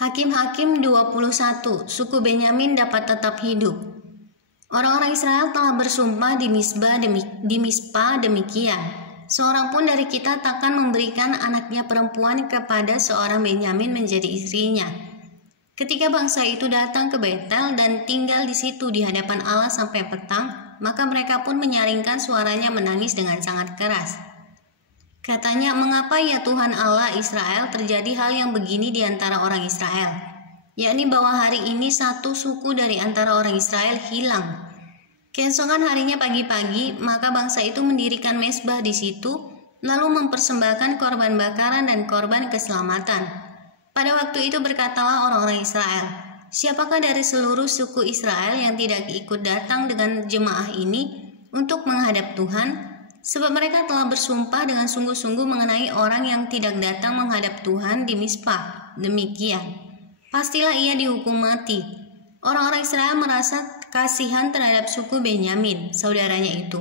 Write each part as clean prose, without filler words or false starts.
Hakim-Hakim 21, suku Benyamin dapat tetap hidup. Orang-orang Israel telah bersumpah di Mispa demikian, seorang pun dari kita takkan memberikan anaknya perempuan kepada seorang Benyamin menjadi istrinya. Ketika bangsa itu datang ke Betel dan tinggal di situ di hadapan Allah sampai petang, maka mereka pun menyaringkan suaranya menangis dengan sangat keras. Katanya, "Mengapa ya Tuhan Allah Israel terjadi hal yang begini di antara orang Israel? Yakni bahwa hari ini satu suku dari antara orang Israel hilang." Keesokan harinya pagi-pagi, maka bangsa itu mendirikan mezbah di situ, lalu mempersembahkan korban bakaran dan korban keselamatan. Pada waktu itu berkatalah orang-orang Israel, "Siapakah dari seluruh suku Israel yang tidak ikut datang dengan jemaah ini untuk menghadap Tuhan? Sebab mereka telah bersumpah dengan sungguh-sungguh mengenai orang yang tidak datang menghadap Tuhan di Mispa. Demikian, pastilah ia dihukum mati." Orang-orang Israel merasa kasihan terhadap suku Benyamin, saudaranya itu.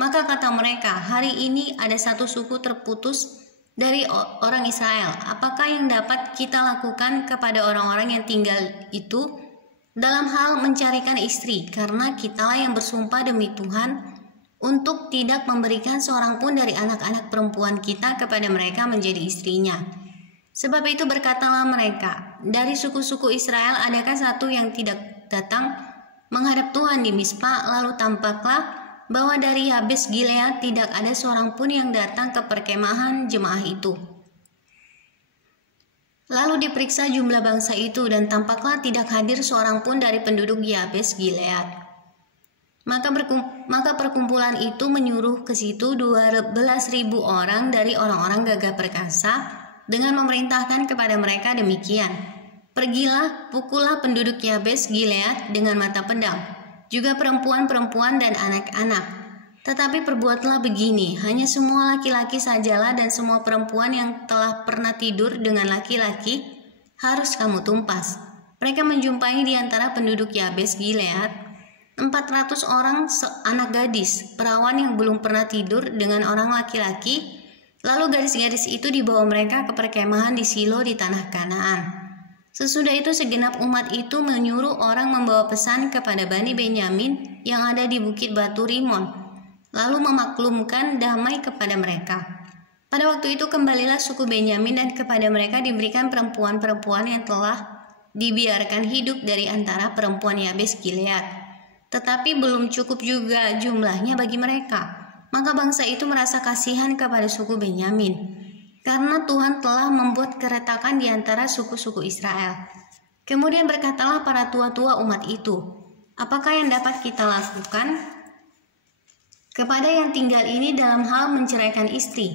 Maka kata mereka, "Hari ini ada satu suku terputus dari orang Israel. Apakah yang dapat kita lakukan kepada orang-orang yang tinggal itu dalam hal mencarikan istri? Karena kitalah yang bersumpah demi Tuhan untuk tidak memberikan seorang pun dari anak-anak perempuan kita kepada mereka menjadi istrinya." Sebab itu berkatalah mereka, "Dari suku-suku Israel adakah satu yang tidak datang menghadap Tuhan di Mispa?" Lalu tampaklah bahwa dari Yabes Gilead tidak ada seorang pun yang datang ke perkemahan jemaah itu. Lalu diperiksa jumlah bangsa itu, dan tampaklah tidak hadir seorang pun dari penduduk Yabes Gilead. Maka perkumpulan itu menyuruh ke situ 12.000 orang dari orang-orang gagah perkasa dengan memerintahkan kepada mereka demikian, "Pergilah, pukullah penduduk Yabes Gilead dengan mata pedang, juga perempuan-perempuan dan anak-anak. Tetapi perbuatlah begini, hanya semua laki-laki sajalah dan semua perempuan yang telah pernah tidur dengan laki-laki harus kamu tumpas." Mereka menjumpai di antara penduduk Yabes Gilead 400 orang anak gadis, perawan yang belum pernah tidur dengan orang laki-laki. Lalu gadis-gadis itu dibawa mereka ke perkemahan di Silo di tanah Kanaan. Sesudah itu segenap umat itu menyuruh orang membawa pesan kepada Bani Benyamin yang ada di Bukit Batu Rimon, lalu memaklumkan damai kepada mereka. Pada waktu itu kembalilah suku Benyamin, dan kepada mereka diberikan perempuan-perempuan yang telah dibiarkan hidup dari antara perempuan Yabes Gilead. Tetapi belum cukup juga jumlahnya bagi mereka. Maka bangsa itu merasa kasihan kepada suku Benyamin, karena Tuhan telah membuat keretakan di antara suku-suku Israel. Kemudian berkatalah para tua-tua umat itu, "Apakah yang dapat kita lakukan kepada yang tinggal ini dalam hal menceraikan istri?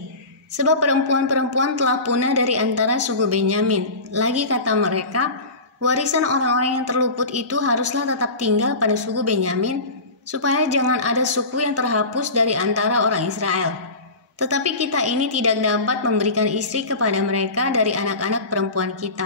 Sebab perempuan-perempuan telah punah dari antara suku Benyamin." Lagi kata mereka, "Warisan orang-orang yang terluput itu haruslah tetap tinggal pada suku Benyamin, supaya jangan ada suku yang terhapus dari antara orang Israel. Tetapi kita ini tidak dapat memberikan istri kepada mereka dari anak-anak perempuan kita,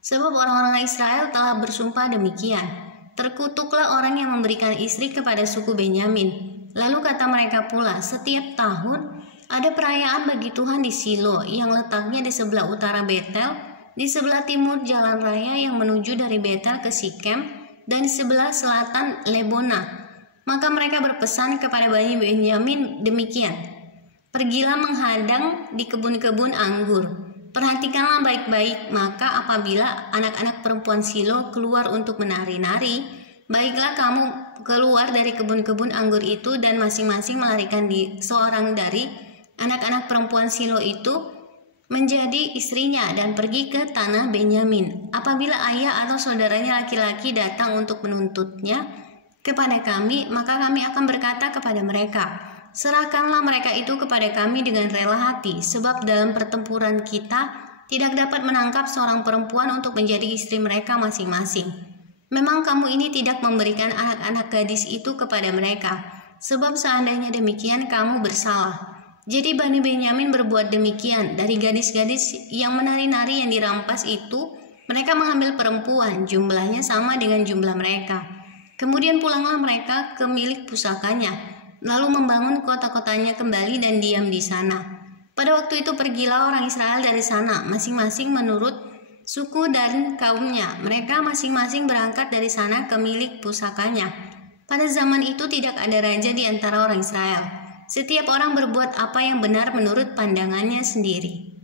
sebab orang-orang Israel telah bersumpah demikian. Terkutuklah orang yang memberikan istri kepada suku Benyamin." Lalu kata mereka pula, "Setiap tahun ada perayaan bagi Tuhan di Silo, yang letaknya di sebelah utara Betel, di sebelah timur jalan raya yang menuju dari Betel ke Sikem, dan di sebelah selatan Lebona." Maka mereka berpesan kepada Bani Benyamin demikian, "Pergilah menghadang di kebun-kebun anggur. Perhatikanlah baik-baik, maka apabila anak-anak perempuan Silo keluar untuk menari-nari, baiklah kamu keluar dari kebun-kebun anggur itu dan masing-masing melarikan seorang dari anak-anak perempuan Silo itu menjadi istrinya dan pergi ke tanah Benyamin. Apabila ayah atau saudaranya laki-laki datang untuk menuntutnya kepada kami, maka kami akan berkata kepada mereka, 'Serahkanlah mereka itu kepada kami dengan rela hati, sebab dalam pertempuran kita tidak dapat menangkap seorang perempuan untuk menjadi istri mereka masing-masing. Memang kamu ini tidak memberikan anak-anak gadis itu kepada mereka, sebab seandainya demikian kamu bersalah.' Jadi Bani Benyamin berbuat demikian. Dari gadis-gadis yang menari-nari yang dirampas itu, mereka mengambil perempuan, jumlahnya sama dengan jumlah mereka. Kemudian pulanglah mereka ke milik pusakanya, lalu membangun kota-kotanya kembali dan diam di sana. Pada waktu itu pergilah orang Israel dari sana, masing-masing menurut suku dan kaumnya. Mereka masing-masing berangkat dari sana ke milik pusakanya. Pada zaman itu tidak ada raja di antara orang Israel. Setiap orang berbuat apa yang benar menurut pandangannya sendiri.